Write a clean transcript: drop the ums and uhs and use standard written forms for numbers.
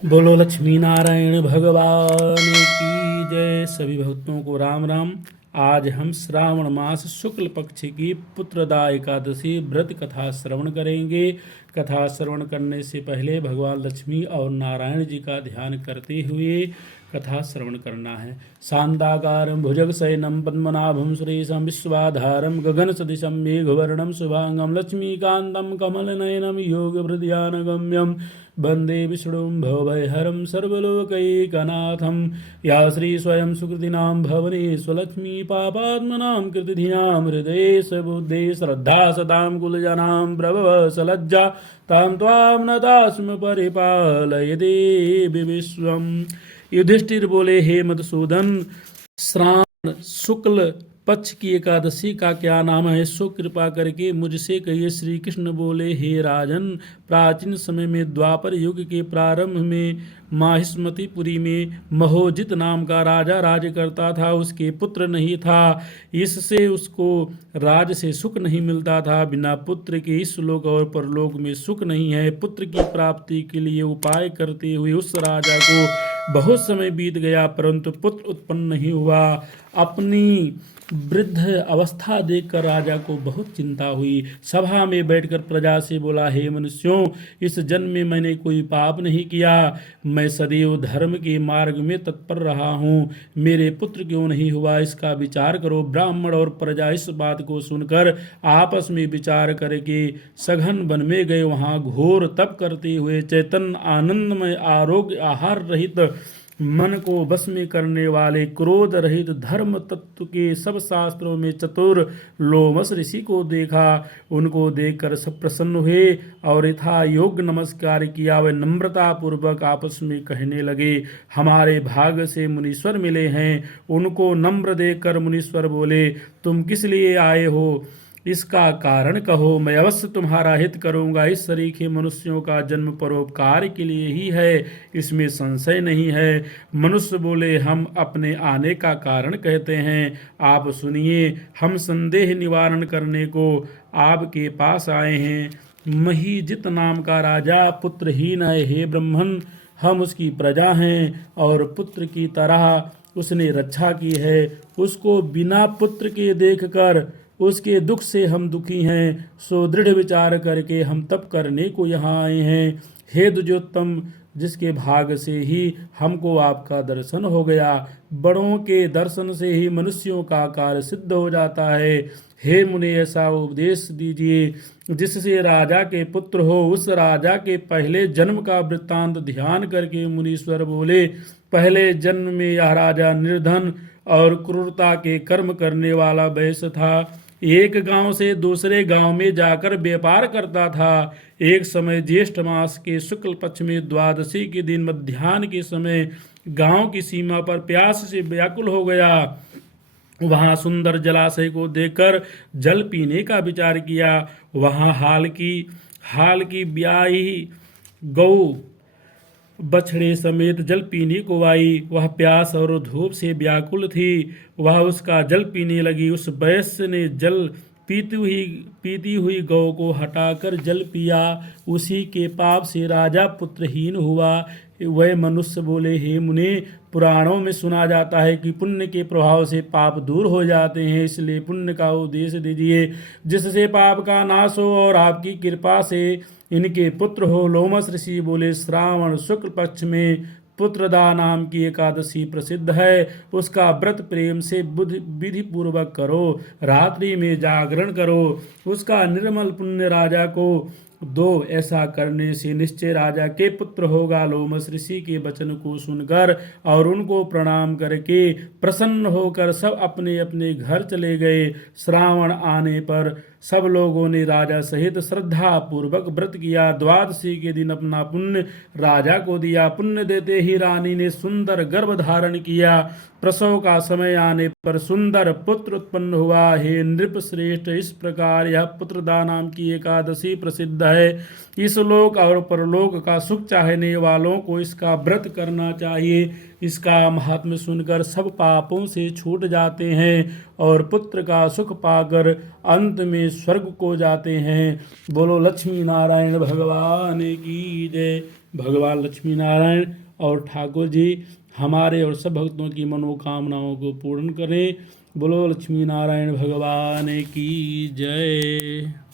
बोलो लक्ष्मी नारायण भगवान की जय। सभी भक्तों को राम राम। आज हम श्रावण मास शुक्ल पक्ष की पुत्रदा एकादशी व्रत कथा श्रवण करेंगे। कथा श्रवण करने से पहले भगवान लक्ष्मी और नारायण जी का ध्यान करते हुए कथा श्रवण करना है। शांताकारं भुजगशयनं पद्मनाभं सुरेशं विश्वाधारं गगनसदृशं मेघवर्णं शुभांगं लक्ष्मीकान्तं कमलनयनं योगहृदयानगम्यं वन्दे विष्णुं भवभयहरं सर्वलोकैकनाथं। या श्री स्वयं सुकृतिनां भवने स्वलक्ष्मी पापात्मनां कृतिधियां हृदये सबुद्धे श्रद्धा सतां कुलजनां प्रभव सलज्जा तां त्वां नतास्म परिपालय देवी विश्वम्। युधिष्ठिर बोले, हे मधुसूदन, श्रावण शुक्ल पक्ष की एकादशी का क्या नाम है, सो कृपा करके मुझसे कहिए। श्री कृष्ण बोले, हे राजन, प्राचीन समय में द्वापर युग के प्रारंभ में माहिष्मतिपुरी में महोजित नाम का राजा राज करता था। उसके पुत्र नहीं था, इससे उसको राज से सुख नहीं मिलता था। बिना पुत्र के इस लोक और परलोक में सुख नहीं है। पुत्र की प्राप्ति के लिए उपाय करते हुए उस राजा को बहुत समय बीत गया, परंतु पुत्र उत्पन्न नहीं हुआ। अपनी वृद्ध अवस्था देखकर राजा को बहुत चिंता हुई। सभा में बैठकर प्रजा से बोला, हे मनुष्यों, इस जन्म में मैंने कोई पाप नहीं किया। मैं सदैव धर्म के मार्ग में तत्पर रहा हूँ। मेरे पुत्र क्यों नहीं हुआ, इसका विचार करो। ब्राह्मण और प्रजा इस बात को सुनकर आपस में विचार करके सघन वन में गए। वहां घोर तप करते हुए चैतन्य आनंदमय आरोग्य आहार रहित मन को वश में करने वाले क्रोध रहित धर्म तत्व के सब शास्त्रों में चतुर लोमस ऋषि को देखा। उनको देखकर सब प्रसन्न हुए और यथा योग्य नमस्कार किया। वे नम्रता पूर्वक आपस में कहने लगे, हमारे भाग से मुनीश्वर मिले हैं। उनको नम्र देखकर मुनीश्वर बोले, तुम किस लिए आए हो, इसका कारण कहो, मैं अवश्य तुम्हारा हित करूंगा। इस सरीखे मनुष्यों का जन्म परोपकार के लिए ही है, इसमें संशय नहीं है। मनुष्य बोले, हम अपने आने का कारण कहते हैं, आप सुनिए। हम संदेह निवारण करने को आपके पास आए हैं। महीजित नाम का राजा पुत्रहीन है। हे ब्रह्मन, हम उसकी प्रजा हैं और पुत्र की तरह उसने रक्षा की है। उसको बिना पुत्र के देखकर उसके दुख से हम दुखी हैं। सो दृढ़ विचार करके हम तप करने को यहाँ आए हैं। हे द्विजोत्तम, जिसके भाग से ही हमको आपका दर्शन हो गया। बड़ों के दर्शन से ही मनुष्यों का कार्य सिद्ध हो जाता है। हे मुनि, ऐसा उपदेश दीजिए जिससे राजा के पुत्र हो। उस राजा के पहले जन्म का वृत्तांत ध्यान करके मुनीश्वर बोले, पहले जन्म में यह राजा निर्धन और क्रूरता के कर्म करने वाला वैश्य था। एक गांव से दूसरे गांव में जाकर व्यापार करता था। एक समय ज्येष्ठ मास के शुक्ल पक्ष में द्वादशी के दिन मध्याह्न के समय गांव की सीमा पर प्यास से व्याकुल हो गया। वहां सुंदर जलाशय को देखकर जल पीने का विचार किया। वहां हाल की ब्याही गौ बछड़े समेत जल पीने को आई। वह प्यास और धूप से व्याकुल थी। वह उसका जल पीने लगी। उस वैश्य ने जल पीती हुई गौ को हटाकर जल पिया। उसी के पाप से राजा पुत्रहीन हुआ। वह मनुष्य बोले, हे मुने, पुराणों में सुना जाता है कि पुण्य के प्रभाव से पाप दूर हो जाते हैं। इसलिए पुण्य का उपदेश दीजिए जिससे पाप का नाश हो और आपकी कृपा से इनके पुत्र हो। लोमस ऋषि बोले, श्रावण शुक्ल पक्ष में पुत्रदा नाम की एकादशी प्रसिद्ध है। उसका व्रत प्रेम से विधि पूर्वक करो। रात्रि में जागरण करो। उसका निर्मल पुण्य राजा को दो। ऐसा करने से निश्चय राजा के पुत्र होगा। लोमस ऋषि के वचन को सुनकर और उनको प्रणाम करके प्रसन्न होकर सब अपने अपने घर चले गए। श्रावण आने पर सब लोगों ने राजा सहित श्रद्धा पूर्वक व्रत किया। द्वादशी के दिन अपना पुण्य राजा को दिया। पुण्य देते ही रानी ने सुंदर गर्भ धारण किया। प्रसव का समय आने पर सुंदर पुत्र उत्पन्न हुआ। हे नृप श्रेष्ठ, इस प्रकार यह पुत्रदा नाम की एकादशी प्रसिद्ध है। इस लोक और परलोक का सुख चाहने वालों को इसका व्रत करना चाहिए। इसका महात्म्य सुनकर सब पापों से छूट जाते हैं और पुत्र का सुख पाकर अंत में स्वर्ग को जाते हैं। बोलो लक्ष्मी नारायण भगवान की जय। भगवान लक्ष्मी नारायण और ठाकुर जी हमारे और सब भक्तों की मनोकामनाओं को पूर्ण करें। बोलो लक्ष्मी नारायण भगवान की जय।